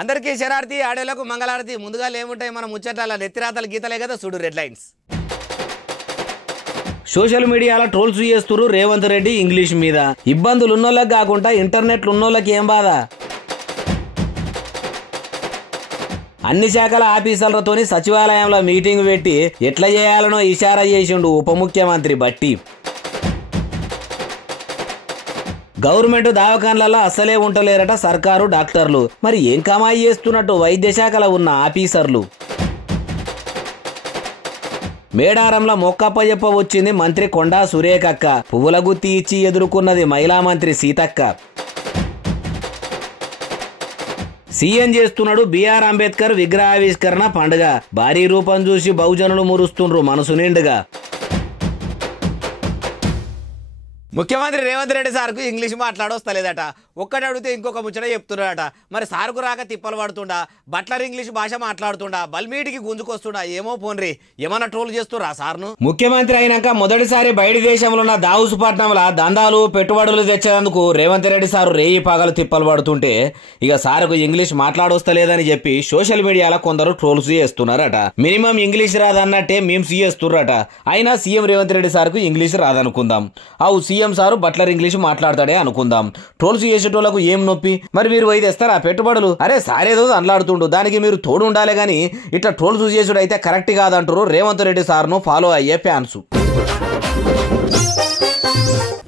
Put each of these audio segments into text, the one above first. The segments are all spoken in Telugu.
అందరికీ శరార్థి ఆడేలకు మంగళారతి. ముందుగా ఏముంటాయి మన ముచ్చట్ల నెత్తిరాతలు గీతలే కదా చూడు రెడ్ లైన్స్. సోషల్ మీడియాలో ట్రోల్స్ చేస్తున్నారు రేవంత్ రెడ్డి ఇంగ్లీష్ మీద. ఇబ్బందులు ఉన్నోళ్ళకి కాకుండా ఇంటర్నెట్ ఉన్నోళ్ళకి ఏం బాధ? అన్ని శాఖల ఆఫీసర్లతోని సచివాలయంలో మీటింగ్ పెట్టి ఎట్లా చేయాలనో ఇషారా చేసిండు ఉప ముఖ్యమంత్రి బట్టి. గవర్నమెంట్ దవాఖాన్లలో అస్సలే ఉంటలేరట సర్కారు డాక్టర్లు. మరి ఏం కమాయి చేస్తున్నట్టు వైద్య శాఖలో ఉన్న ఆఫీసర్లు. మేడారంలో మొక్కప్ప చెప్ప వచ్చింది మంత్రి కొండా సురేఖక్క. పువ్వుల గుత్తి ఇచ్చి ఎదుర్కొన్నది మహిళా మంత్రి సీతక్క. సీఎం చేస్తున్నాడు బిఆర్ అంబేద్కర్ విగ్రహావిష్కరణ పండుగ. భారీ రూపం చూసి బహుజనులు మురుస్తుండ్రు మనసు నిండుగా. ముఖ్యమంత్రి రేవంత్ రెడ్డి సార్కు ఇంగ్లీష్ మాట్లాడొస్తలేదట. ఒక్కటి అడిగితే ఇంకొక ముచ్చట చెప్తున్నాడట. మరి సార్కు రాక తిప్పలు పడుతుండా, బట్లర్ ఇంగ్లీష్ భాష మాట్లాడుతుండా, బల్మీటికి గుంజుకొస్తుండా ఏమో పోన్రి. ఏమన్నా ట్రోల్ చేస్తురా సార్ను? ముఖ్యమంత్రి అయినాక మొదటిసారి బయటి దేశంలో ఉన్న దావుసుపట్నంలో దందాలు పెట్టుబడులు తెచ్చేందుకు రేవంత్ రెడ్డి సారు రేయి పగలు తిప్పలు పడుతుంటే ఇక సార్కు ఇంగ్లీష్ మాట్లాడొస్తలేదని చెప్పి సోషల్ మీడియాలో కొందరు ట్రోల్స్ చేస్తున్నారట. మినిమం ఇంగ్లీష్ రాదన్నట్టే మీమ్స్ చేస్తున్నారట. అయినా సీఎం రేవంత్ రెడ్డి సార్కు ఇంగ్లీష్ రాదనుకుందాం. సీఎం సారు బట్లర్ ఇంగ్లీష్ మాట్లాడతాడే అనుకుందాం. ట్రోల్స్ చేసేటోళ్లకు ఏం నొప్పి? మరి మీరు పోయి తెస్తారా పెట్టుబడులు? అరే సారేదో అనలాడుతుండు, దానికి మీరు తోడు ఉండాలి గాని ఇట్లా ట్రోల్స్ చేసుడు అయితే కరెక్ట్ కాదంటారు రేవంత్ రెడ్డి సార్ను ఫాలో అయ్యే ఫ్యాన్స్.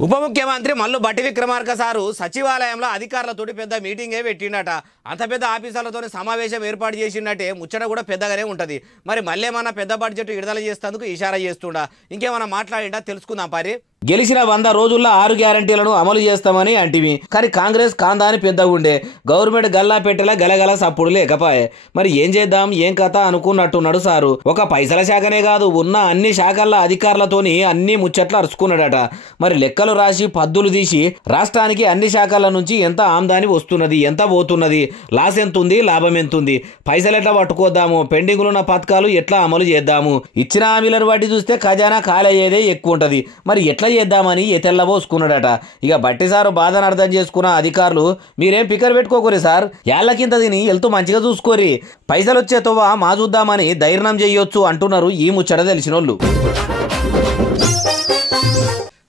ఉప ముఖ్యమంత్రి మల్లు బట్టి విక్రమార్క సారు సచివాలయంలో అధికారులతోటి పెద్ద మీటింగే పెట్టిండట. అంత పెద్ద ఆఫీసర్లతో సమావేశం ఏర్పాటు చేసిండటే ముచ్చట కూడా పెద్దగానే ఉంటది. మరి మళ్ళీ ఏమన్నా పెద్ద బడ్జెట్ విడుదల చేసేందుకు ఇషారా చేస్తుండా, ఇంకేమన్నా మాట్లాడిండా తెలుసుకుందాం పారి. గెలిచిన 100 రోజుల్లో 6 గ్యారంటీలను అమలు చేస్తామని అంటివి. కానీ కాంగ్రెస్ కాందాని పెద్దగా ఉండే. గవర్నమెంట్ గల్లా పెట్టేలా గలగల సప్పుడు లేకపాయే. మరి ఏం చేద్దాం ఏం కథ అనుకున్నట్టున్నాడు సారు. ఒక పైసల శాఖనే కాదు ఉన్న అన్ని శాఖల అధికారులతోని అన్ని ముచ్చట్లు అరుచుకున్నాడట. మరి లెక్కలు రాసి పద్దులు తీసి రాష్ట్రానికి అన్ని శాఖల నుంచి ఎంత ఆమ్దాని వస్తున్నది, ఎంత పోతున్నది, లాస్ ఎంతుంది, లాభం ఎంతుంది, పైసలు ఎట్లా పట్టుకోద్దాము, పెండింగ్లు ఉన్న పథకాలు ఎట్లా అమలు చేద్దాము, ఇచ్చిన హామీలను బట్టి చూస్తే ఖజానా ఖాళయ్యేదే ఎక్కువ ఉంటది. మరి ఎట్లా చేద్దామని తెల్లబోసుకున్నాడట. ఇక బట్టి సారు బాధను అర్థం చేసుకున్న అధికారులు మీరేం పికర్ పెట్టుకోకూరి సార్, ఏళ్లకింత తిని వెళ్తూ మంచిగా చూసుకోరి, పైసలు వచ్చే తోవా మా చూద్దామని ధైర్యం చేయొచ్చు అంటున్నారు ఈ ముచ్చట తెలిసినోళ్ళు.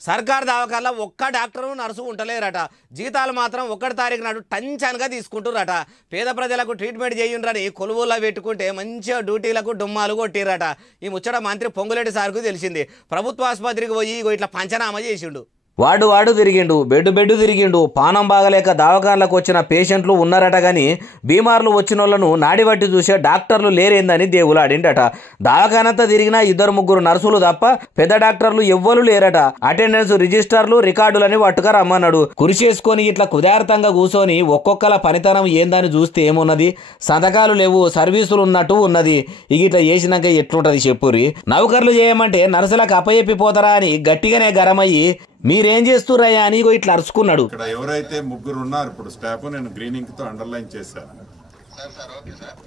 సర్కార్ దవాఖానలో ఒక్క డాక్టరు నర్సు ఉంటలేరట. జీతాలు మాత్రం 1 తారీఖు నాడు టంచన్గా తీసుకుంటురట. పేద ప్రజలకు ట్రీట్మెంట్ చేయుండ్రని కొలువుల్లో పెట్టుకుంటే మంచిగా డ్యూటీలకు డుమ్మాలు కొట్టిరట. ఈ ముచ్చట మంత్రి పొంగులేటి సార్కు తెలిసింది. ప్రభుత్వ ఆసుపత్రికి పోయి ఇట్లా పంచనామా చేసిండు. వాడు తిరిగిండు, బెడ్ తిరిగిండు. పానం బాగలేక దవాఖానలకు వచ్చిన పేషెంట్లు ఉన్నారట గాని బీమార్లు వచ్చిన వాళ్ళను నాడి బట్టి చూసే డాక్టర్లు లేరేందని దేవులాడిండట. దవాఖానంతా తిరిగినా 2-3 నర్సులు తప్ప పెద్ద డాక్టర్లు ఎవ్వరు లేరట. అటెండెన్స్ రిజిస్టర్లు రికార్డులని పట్టుక రమ్మన్నాడు. కురిసేసుకొని ఇట్లా కుదార్థంగా కూర్చొని ఒక్కొక్కల పనితనం ఏందని చూస్తే ఏమున్నది, సంతకాలు లేవు, సర్వీసులు ఉన్నట్టు ఉన్నది. ఇట్లా చేసినాక ఎట్లుంటది చెప్పురి. నౌకర్లు చేయమంటే నర్సులకు అప్పచెప్పిపోతారా అని గట్టిగానే గరమయ్యి మీరేం చేస్తుర్రయ్యా అని ఇట్లా అరుచుకున్నాడు. ఇక్కడ ఎవరైతే 3 ఉన్నారు ఇప్పుడు స్టాఫ్ నేను గ్రీనింగ్ తో అండర్లైన్ చేశాను.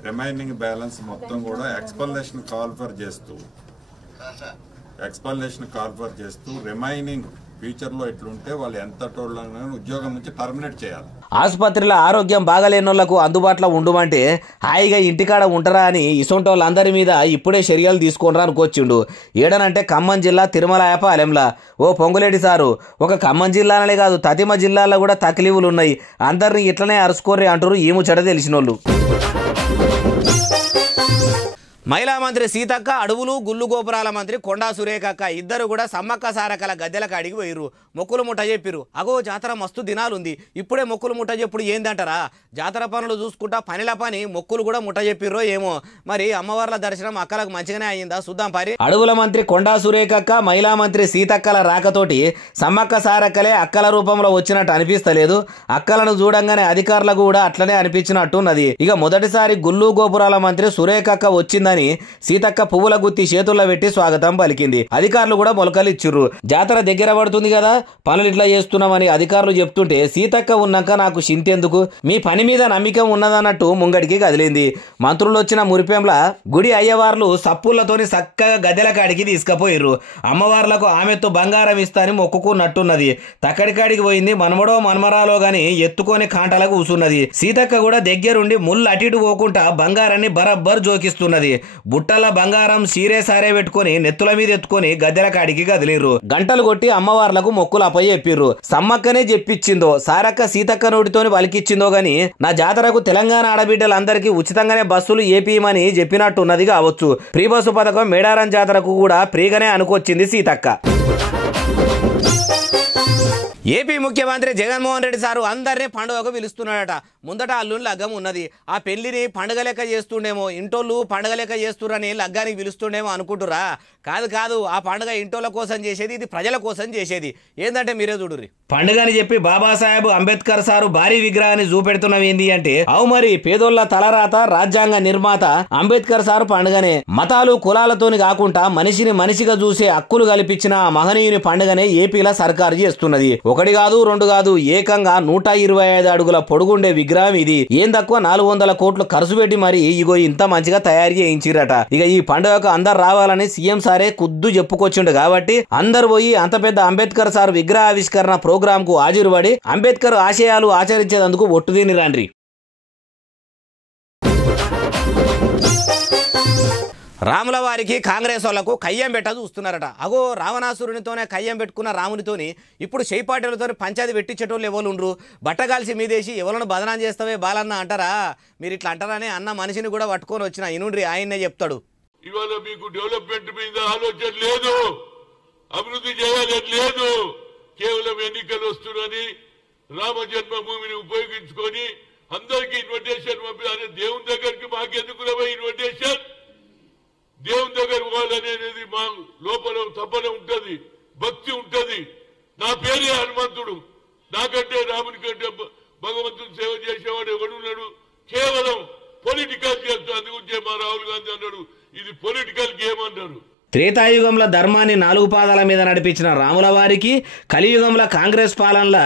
రిమైనింగ్ బ్యాలెన్స్ మొత్తం కూడా ఎక్స్పల్నేషన్ కాల్ఫర్ చేస్తూ రిమైనింగ్ ఫ్యూచర్ లో ఎట్లుంటే వాళ్ళు ఎంత ఉద్యోగం నుంచి టర్మినేట్ చేయాలి. ఆసుపత్రిలో ఆరోగ్యం బాగలేనోళ్లకు అందుబాటులో ఉండమంటే హాయిగా ఇంటికాడ ఉంటారా అని ఇసొంటోళ్ళందరి మీద ఇప్పుడే చర్యలు తీసుకోనరా అనుకొచ్చిండు. ఏడనంటే ఖమ్మం జిల్లా తిరుమలాయపాలెంలా. పొంగులేటి సారు ఒక ఖమ్మం జిల్లాలనే కాదు తతిమ జిల్లాలో కూడా తక్లీఫులు ఉన్నాయి. అందరినీ ఇట్లనే అరుచుకోర్రి అంటారు ఈ ముచ్చట తెలిసినోళ్ళు. మహిళా మంత్రి సీతక్క, అడవులు గుళ్ళు గోపురాల మంత్రి కొండా సురేఖక్క ఇద్దరు కూడా సమ్మక్క సారకల గద్దెలకు అడిగి పోయిర్రు. మొక్కులు ముట్ట చెప్పిరు. అగో జాతర మస్తు దినాలుంది, ఇప్పుడే మొక్కులు ముట్ట చెప్పుడు ఏందంటారా? జాతర పనులు చూసుకుంటా పనిల పని మొక్కులు కూడా ముట్ట చెప్పిర్రో ఏమో. మరి అమ్మవార్ల దర్శనం అక్కలకు మంచిగానే అయ్యిందా చూద్దాం పారి. అడవుల మంత్రి కొండా సురేఖక్క, మహిళా మంత్రి సీతక్కల రాకతోటి సమ్మక్క సారక్కలే అక్కల రూపంలో వచ్చినట్టు అనిపిస్తలేదు. అక్కలను చూడంగానే అధికారులకు కూడా అట్లనే అనిపించినట్టున్నది. ఇక మొదటిసారి గుళ్ళు గోపురాల మంత్రి సురేఖక్క వచ్చిందని గాని సీతక్క పువ్వుల గుత్తి చేతుల్లో పెట్టి స్వాగతం పలికింది. అధికారులు కూడా మొలకలు ఇచ్చిర్రు. జాతర దగ్గర పడుతుంది కదా, పనులు ఇట్లా చేస్తున్నామని అధికారులు చెప్తుంటే సీతక్క ఉన్నాక నాకు చింతెందుకు, మీ పని మీద నమ్మకం ఉన్నదన్నట్టు ముంగడికి కదిలింది. మంత్రులు వచ్చిన మురిపెంలా గుడి అయ్యవార్లు సప్పులతోని చక్కగా గద్దెల కాడికి తీసుకుపోయిర్రు. అమ్మవార్లకు ఆమెతో బంగారం ఇస్తాని మొక్కుకున్నట్టున్నది. తక్కడికాడికి పోయింది. మనమడో మనమరాలో గాని ఎత్తుకొని కాంటలకు కూసున్నది. సీతక్క కూడా దగ్గరుండి ముళ్ళు అటు పోకుండా బంగారాన్ని బరబ్బర్ జోకిస్తున్నది. బుట్టల బంగారం సీరే సారే పెట్టుకుని నెత్తుల మీద ఎత్తుకొని గద్దెల కాడికి కదిలిర్రు. గంటలు కొట్టి అమ్మవార్లకు మొక్కులు అప్పచెప్పిర్రు. సమ్మక్కనే చెప్పించిందో సారక్క సీతక్క నోటితోని పలికిచ్చిందో గాని నా జాతరకు తెలంగాణ ఆడబిడ్డలందరికీ ఉచితంగానే బస్సులు ఏపీమని చెప్పినట్టున్నది కావచ్చు. ఫ్రీ బస్సు పథకం మేడారం జాతరకు కూడా ఫ్రీగానే అనుకొచ్చింది సీతక్క. ఏపీ ముఖ్యమంత్రి జగన్మోహన్ రెడ్డి సారు అందరినీ పండుగకు పిలుస్తున్నాడట. ముందట అల్లుని లగ్గం ఉన్నది. ఆ పెళ్లిని పండుగ లెక్క చేస్తుండేమో, ఇంటోళ్ళు పండుగ లెక్క చేస్తురని లగ్గానికి పిలుస్తుండేమో అనుకుంటురా. కాదు కాదు, ఆ పండుగ ఇంటోళ్ళ కోసం చేసేది, ఇది ప్రజల కోసం చేసేది. ఏంటంటే మీరే చూడుర్రి. పండుగని చెప్పి బాబాసాహెబ్ అంబేద్కర్ సారు భారీ విగ్రహాన్ని చూపెడుతున్నవి ఏంది అంటే, అవు మరి పేదోళ్ల తలరాత రాజ్యాంగ నిర్మాత అంబేద్కర్ సారు పండుగనే. మతాలు కులాలతోని కాకుండా మనిషిని మనిషిగా చూసే హక్కులు కల్పించిన ఆ మహనీయుని పండుగనే ఏపీల సర్కారు చేస్తున్నది. ఒకటి కాదు రెండు కాదు, ఏకంగా 125 అడుగుల పొడుగుండే విగ్రహం ఇది. ఏం తక్కువ 400 కోట్లు ఖర్చు పెట్టి మరి ఇగో ఇంత మంచిగా తయారు చేయించిరట. ఇక ఈ పండుగకు అందరు రావాలని సీఎం సారే ఖుద్దు చెప్పుకొచ్చిండు కాబట్టి అందరు పోయి అంత పెద్ద అంబేద్కర్ సార్ విగ్రహావిష్కరణ ప్రోగ్రామ్ కు హాజరుపడి అంబేద్కర్ ఆశయాలు ఆచరించేందుకు ఒట్టుదీని రాండ్రి. రాముల వారికి కాంగ్రెస్ వాళ్లకు కయ్యం పెట్ట చూస్తున్నారట. అగో రావణాసురునితోనే కయ్యం పెట్టుకున్న రామునితోని ఇప్పుడు చేయిపాటలతో పంచాయతీ పెట్టించేటోళ్ళు ఎవరు ఉండ్రు. బట్టగాల్సి మీదేసి ఎవరిని బదనాం చేస్తావే బాలన్న అంటారా? మీరు ఇట్లా అంటారని అన్న మనిషిని కూడా పట్టుకొని వచ్చిన ఇనుండ్రి, ఆయన్నే చెప్తాడు. ఇవాళ మీకు డెవలప్మెంట్ మీద ఆలోచన లేదు, అభివృద్ధి చేయాలని లేదు. కేవలం ఎన్నికలు వస్తున్నారని రామ జన్మభూమిని ఉపయోగించుకొని అందరికీ ఇన్విటేషన్ పంపించాలి. దేవుని దగ్గరికి మాకెందుకు ఇన్విటేషన్? దేవుని దగ్గర పోవాలనేది మా లోపల తపన ఉంటది, భక్తి ఉంటది. నా పేరే హనుమంతుడు, నాకంటే రాముని కంటే భగవంతుని సేవ చేసేవాడు ఎవడున్నాడు? కేవలం పొలిటికల్ చేస్తూ. అందుగురించే మా రాహుల్ గాంధీ అన్నాడు ఇది పొలిటికల్ గేమ్ అన్నారు. త్రేతాయుగంలో ధర్మాన్ని 4 పాదాల మీద నడిపించిన రాముల వారికి కలియుగంలో కాంగ్రెస్ పాలనల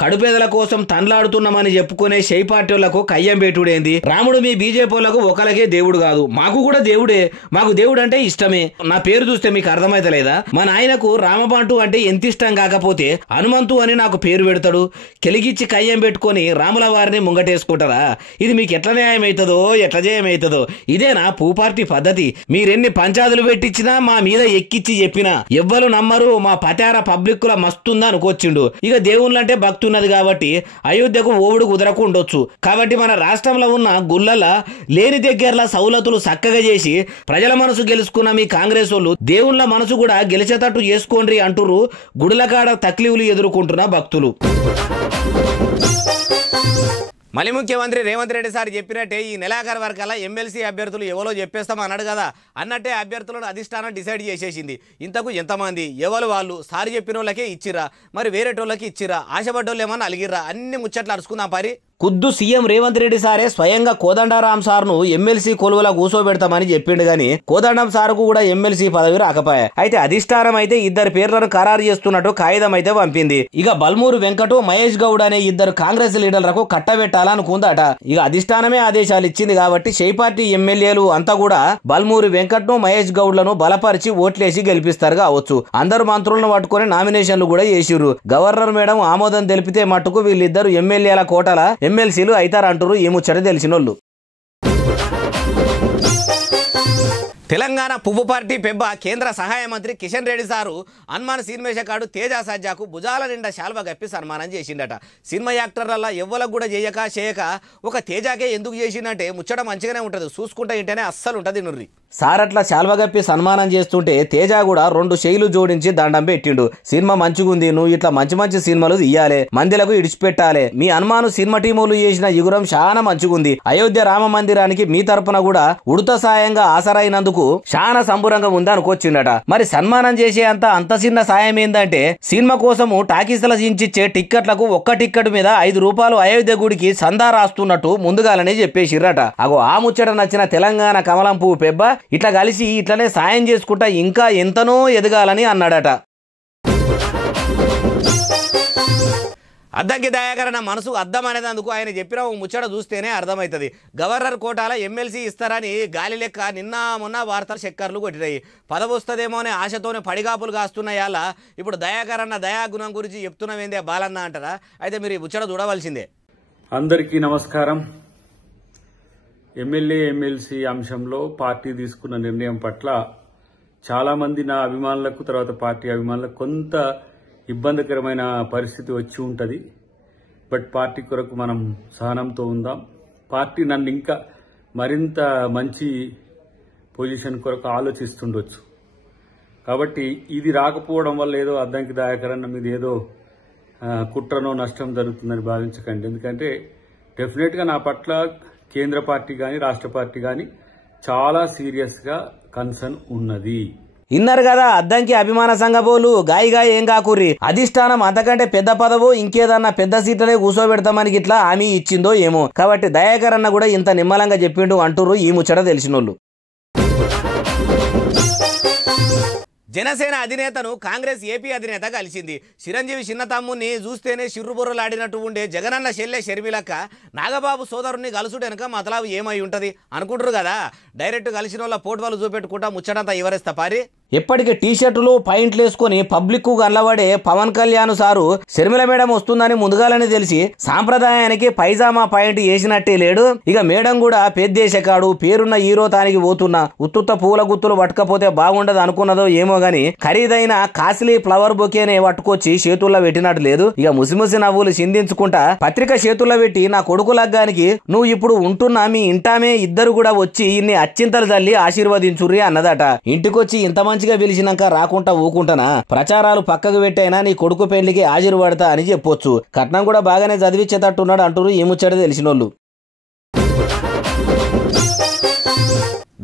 కడుపేదల కోసం తండ్లాడుతున్నామని చెప్పుకునే షై పార్టీలకు కయ్యం పెట్టుడేంది? రాముడు మీ బీజేపీలకు ఒకరికే దేవుడు కాదు, మాకు కూడా దేవుడే. మాకు దేవుడు అంటే ఇష్టమే. నా పేరు చూస్తే మీకు అర్థమైతలేదా? మా నాయనకు రామబంటు అంటే ఎంత ఇష్టం కాకపోతే హనుమంతు అని నాకు పేరు పెడతాడు. కెలిగిచ్చి కయ్యం పెట్టుకొని రాముల వారిని ముంగటేసుకుంటారా? ఇది మీకు ఎట్లా న్యాయం అవుతుందో, ఎట్లా జయమవుతుందో? ఇదేనా పూ పార్టీ పద్ధతి? మీరెన్ని పంచాదులు పెట్టించినా మా మీద ఎక్కిచ్చి చెప్పినా ఎవ్వరు నమ్మరు. మా పటార పబ్లిక్ ల మస్తుందా అనుకొచ్చిండు. ఇక దేవుళ్ళంటే భక్తి ఉన్నది కాబట్టి అయోధ్యకు ఓవుడు కుదరకు ఉండొచ్చు. కాబట్టి మన రాష్ట్రంలో ఉన్న గుళ్ళల లేని దగ్గరలా సౌలతులు చక్కగా చేసి ప్రజల మనసు గెలుచుకున్న మీ కాంగ్రెస్ వాళ్ళు దేవుళ్ళ మనసు కూడా గెలిచేటట్టు చేసుకోండి అంటురు గుడుల కాడ తక్లీఫ్లు ఎదుర్కొంటున్న భక్తులు. మళ్ళీ ముఖ్యమంత్రి రేవంత్ రెడ్డి సార్ చెప్పినట్టే ఈ నెలాఖరు వరకల్లా ఎమ్మెల్సీ అభ్యర్థులు ఎవరో చెప్పేస్తాం అన్నాడు కదా, అన్నట్టే అభ్యర్థులను అధిష్టానం డిసైడ్ చేసేసింది. ఇంతకు ఎంతమంది ఎవరు వాళ్ళు సార్ చెప్పిన వాళ్ళకే ఇచ్చిరా, మరి వేరేటోళ్ళకి ఇచ్చిరా, ఆశపడ్డోళ్ళు ఏమన్నా అలిగిర్రా? అన్ని ముచ్చట్లు అరుచుకుందాం పారి. ఖుద్దు సీఎం రేవంత్ రెడ్డి సారే స్వయంగా కోదండరాం సార్ను ఎమ్మెల్సీ కొలువులా కూసోబెడతామని చెప్పిండు గాని కోదండం సార్కు కూడా ఎమ్మెల్సీ పదవి రాకపోయా. అయితే అధిష్టానం అయితే 2 పేర్లను ఖరారు చేస్తున్నట్టు కాగితం అయితే పంపింది. ఇక బల్మూరు వెంకటు, మహేష్ గౌడ్ అనే 2 కాంగ్రెస్ లీడర్లకు కట్టబెట్టాలనుకుందట. ఇక అధిష్టానమే ఆదేశాలు ఇచ్చింది కాబట్టి షై పార్టీ ఎమ్మెల్యేలు అంతా కూడా బల్మూరు వెంకట్ను, మహేష్ గౌడ్లను బలపరిచి ఓట్లేసి గెలిపిస్తారు కావచ్చు. అందరు మంత్రులను పట్టుకుని నామినేషన్లు కూడా చేసిర్రు. గవర్నర్ మేడం ఆమోదం తెలిపితే మట్టుకు వీళ్ళిద్దరు ఎమ్మెల్యేల కోటల ఎమ్మెల్సీలు అవుతారంటారు ఈ ముచ్చట తెలిసినోళ్ళు. తెలంగాణ పువ్వు పార్టీ పెబ్బ కేంద్ర సహాయ మంత్రి కిషన్ రెడ్డి సారు హనుమాన్ సినిమేషకాడు తేజ సజ్జాకు భుజాల నిండా శాల్వ గప్పి సన్మానం చేసిండట. సినిమా యాక్టర్ల ఎవ్వలకు కూడా చేయక ఒక తేజాకే ఎందుకు చేసిందంటే ముచ్చట మంచిగానే ఉంటుంది, చూసుకుంటా ఇంటనే అస్సలు ఉంటుంది నుర్రి. సార్ అట్లా శాల్వగప్పి సన్మానం చేస్తుంటే తేజ కూడా 2 శైలు జోడించి దండం పెట్టిండు. సినిమా మంచిగుంది, నువ్వు ఇట్లా మంచి మంచి సినిమాలు తీయాలి, మందిలకు ఇడిచిపెట్టాలి. మీ హనుమాను సినిమా టీములు చేసిన యుగురం చాలా మంచిగుంది. అయోధ్య రామ మందిరానికి మీ తరపున కూడా ఉడత సాయంగా ఆసరైనందుకు చాలా సంబురంగా ఉంది అనుకొచ్చిండట. మరి సన్మానం చేసే అంత చిన్న సాయం ఏందంటే సినిమా కోసము టాకీసుల చించిచ్చే టిక్కెట్లకు ఒక్క టిక్కెట్ మీద 5 రూపాయలు అయోధ్య గుడికి సందా రాస్తున్నట్టు ముందుగాలనే చెప్పేసిర్రట. అగో ఆ ముచ్చట నచ్చిన తెలంగాణ కమలం పువ్వు పెబ్బ ఇట్లా కలిసి ఇట్లనే సాయం చేసుకుంటా ఇంకా ఎంతనో ఎదగాలని అన్నాడట. అద్దంకి దయాకర్ అన్న మనసుకు అర్థం అనేందుకు ఆయన చెప్పిన ముచ్చట చూస్తేనే అర్థమవుతుంది. గవర్నర్ కోటాల ఎమ్మెల్సీ ఇస్తారని గాలి లెక్క నిన్న మొన్న వార్తలు చక్కర్లు కొట్టినాయి. పదవి వస్తుందేమో అనే ఆశతోనే పడిగాపులు కాస్తున్నాయాల. ఇప్పుడు దయాకర్ అన్న దయాగుణం గురించి చెప్తున్నామేందే బాలన్న అంటారా? అయితే మీరు ఈ ముచ్చట చూడవలసిందే. అందరికీ నమస్కారం. ఎమ్మెల్యే ఎమ్మెల్సీ అంశంలో పార్టీ తీసుకున్న నిర్ణయం పట్ల చాలా మంది నా అభిమానులకు తర్వాత పార్టీ అభిమానులకు కొంత ఇబ్బందికరమైన పరిస్థితి వచ్చి ఉంటుంది. బట్ పార్టీ కొరకు మనం సహనంతో ఉందాం. పార్టీ నన్ను ఇంకా మరింత మంచి పొజిషన్ కొరకు ఆలోచిస్తుండొచ్చు. కాబట్టి ఇది రాకపోవడం వల్ల ఏదో అద్దంకి దయాకర్ అన్న మీద ఏదో కుట్రనో నష్టం జరుగుతుందని భావించకండి. ఎందుకంటే డెఫినెట్గా నా పట్ల కేంద్ర పార్టీ కానీ రాష్ట్ర పార్టీ కానీ చాలా సీరియస్గా కన్సర్న్ ఉన్నది. ఇన్నారు కదా అద్దంకి అభిమాన సంఘపోలు గాయిగా ఏం కాకుర్రి. అధిష్టానం అంతకంటే పెద్ద పదవో ఇంకేదన్నా పెద్ద సీట్లనే కూర్చోబెడతామని ఇట్లా హామీ ఇచ్చిందో ఏమో. కాబట్టి దయాకర్ అన్న కూడా ఇంత నిమ్మలంగా చెప్పిండు అంటుర్రు ఈ ముచ్చట తెలిసినోళ్ళు. జనసేన అధినేతను కాంగ్రెస్ ఏపీ అధినేత కలిసింది. చిరంజీవి చిన్న తమ్ముని చూస్తేనే చిర్రుబుర్రలాడినట్టు ఉండే జగనన్న చెల్లె షర్మిలక్క నాగబాబు సోదరుని కలుసుడు వెనక మతలావు ఏమై ఉంటుంది అనుకుంటారు కదా. డైరెక్ట్ కలిసిన వాళ్ళ పోటువాళ్ళు చూపెట్టుకుంటా ముచ్చటంతా వివరిస్తా పారి. ఎప్పటికీ టీషర్టులు పాయింట్లు వేసుకుని పబ్లిక్ కు గల్లబడే పవన్ కళ్యాణ్ సారు షర్మిల మేడం వస్తుందని ముందుగాలని తెలిసి సాంప్రదాయానికి పైజామా పాయింట్ వేసినట్టే లేడు. ఇక మేడం కూడా పెద్దేశకాడు పేరున్న హీరో తానికి పోతున్నా ఉత్తుత్త పూల గుత్తులు పట్టుకపోతే బాగుండదు అనుకున్నదో ఏమో గాని ఖరీదైన కాస్ట్లీ ఫ్లవర్ బొకేనే పట్టుకొచ్చి చేతుల్లో పెట్టినట్టు లేదు. ఇక ముసిముసి నవ్వులు చిందించుకుంటా పత్రిక చేతుల్లో పెట్టి నా కొడుకు లగ్గానికి నువ్వు ఇప్పుడు ఉంటున్నా మీ ఇంటామే ఇద్దరు కూడా వచ్చి ఇన్ని అచ్చింతలు తల్లి ఆశీర్వదించుర్రి అన్నదట. ఇంటికొచ్చి ఇంత మంచిగా పిలిచినాక రాకుండా ఊకుంటానా? ప్రచారాలు పక్కకు పెట్టైనా నీ కొడుకు పెళ్లికి హాజరు పడతా అని చెప్పొచ్చు. కట్నం కూడా బాగానే చదివించేటట్టున్నాడు అంటారు ఈ ముచ్చట తెలిసినోళ్ళు.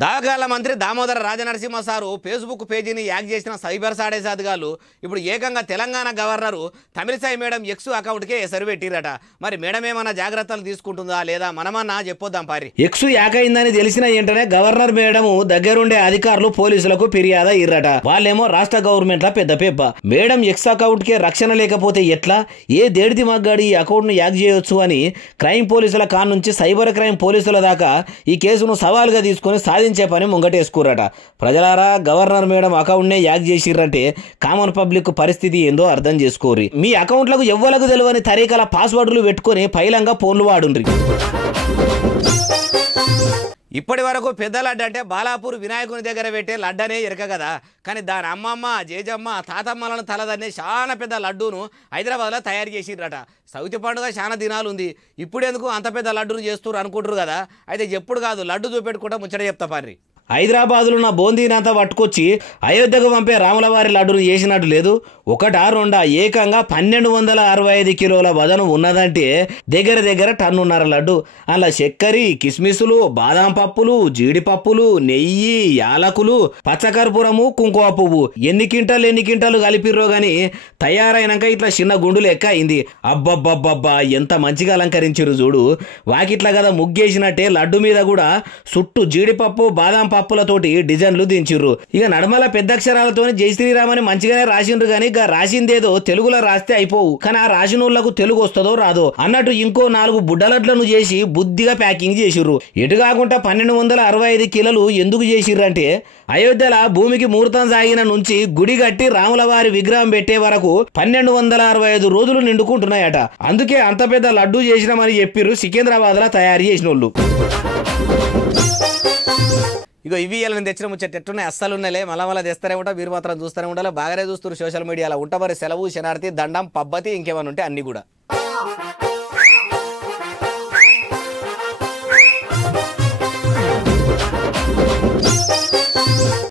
దాగాల మంత్రి దామోదర రాజనరసింహ సారు ఫేస్బుక్ పేజీని యాక్ చేసిన సైబర్ సాడేసాదిగాళ్ళు ఇప్పుడు ఏకంగా Telangana governor Tamilisai madam X అకౌంట్కే ఎసరు పెట్టిరట. మరి మేడం ఏమన్నా జాగ్రత్తలు తీసుకుంటుందా లేదా మనమన్నా చెప్పొద్దాం పారి. ఎక్స్ యాక్ అయిందని తెలిసిన వెంటనే గవర్నర్ మేడం దగ్గరుండే అధికారులు పోలీసులకు ఫిర్యాదు ఇర్రట. వాళ్ళేమో రాష్ట్ర గవర్నమెంట్ లా పెద్ద పెప్ప. మేడం ఎక్స్ అకౌంట్ కే రక్షణ లేకపోతే ఎట్లా? ఏ దేడిది మగ్గాడి ఈ అకౌంట్ ను యాక్ చేయొచ్చు అని క్రైమ్ పోలీసుల కాన్ నుంచి సైబర్ క్రైమ్ పోలీసుల దాకా ఈ కేసును సవాల్గా తీసుకుని సాధించే పని ముంగటేసుకురట. ప్రజలారా గవర్నర్ మేడం అకౌంట్ నే యాక్ చేసిర్రంటే కామన్ పబ్లిక్ పరిస్థితి ఏందో అర్థం చేసుకోరి. మీ అకౌంట్లకు ఎవ్వలకు తెలియని తరీకాల పాస్వర్డ్లు పెట్టుకుని పైలంగా ఫోన్లు వాడుండ్రి. ఇప్పటి వరకు పెద్ద లడ్డు అంటే బాలాపూర్ వినాయకుని దగ్గర పెట్టే లడ్డనే ఎరక కదా. కానీ దాని అమ్మమ్మ జేజమ్మ తాతమ్మలను తలదన్నే చాలా పెద్ద లడ్డూను హైదరాబాద్లో తయారు చేసిర్రట. సౌతి పండుగ చాలా దినాలు ఉంది, ఇప్పుడు ఎందుకు అంత పెద్ద లడ్డూను చేస్తున్నారు అనుకుంటారు కదా. అయితే ఎప్పుడు కాదు లడ్డు చూపెట్టుకుంటా ముచ్చట చెప్తా పారి. హైదరాబాద్లో ఉన్న బూందీనంతా పట్టుకొచ్చి అయోధ్యకు పంపే రాములవారి లడ్డును చేసినట్టు లేదు. ఒకటా రెండా ఏకంగా 1265 కిలోల వదనం ఉన్నదంటే దగ్గర దగ్గర టన్నున్నర లడ్డు. అలా చక్కెర, కిస్మిసులు, బాదాం పప్పులు, జీడిపప్పులు, నెయ్యి, యాలకులు, పచ్చకర్పూరము, కుంకుమ పువ్వు ఎన్ని కింటాలు కలిపిర్రో గాని తయారైనాక ఇట్లా చిన్న గుండు లెక్క అయింది. అబ్బబ్బబ్బబ్బా ఎంత మంచిగా అలంకరించిరు చూడు. వాకిట్లా కదా ముగ్గేసినట్టే లడ్డు మీద కూడా చుట్టూ జీడిపప్పు బాదాం పప్పులతోటి డిజైన్లు దించిర్రు. ఇక నడమల పెద్ద అక్షరాలతో జై శ్రీరామ్ అని మంచిగానే రాసిండ్రు గాని రాసిందేదో తెలుగులో రాస్తే అయిపోవు. కానీ ఆ రాసినోళ్లకు తెలుగు వస్తుందో రాదో అన్నట్టు ఇంకో 4 బుడ్డలడ్లను చేసి బుద్ధిగా ప్యాకింగ్ చేసిర్రు. ఎటు కాకుండా 1265 కిలోలు ఎందుకు చేసిర్రంటే అయోధ్యల భూమికి ముహూర్తం సాగిన నుంచి గుడి కట్టి రాములవారి విగ్రహం పెట్టే వరకు 1265 రోజులు నిండుకుంటున్నాయట. అందుకే అంత పెద్ద లడ్డు చేసినామని చెప్పిర్రు సికింద్రాబాద్ లా తయారు చేసిన వాళ్ళు. ఇగో ఇవి నేను తెచ్చిన ముచ్చట ఎట్టున్నాయి అస్సలు ఉన్నాయిలే. మళ్ళా తెస్తారే ఉంటా, మీరు మాత్రం చూస్తూనే ఉండాలి. బాగానే చూస్తారు సోషల్ మీడియాలో. ఉంట మరి సెలవు, శనార్థి, దండం, పబ్బతి ఇంకేమైనా ఉంటే అన్ని కూడా.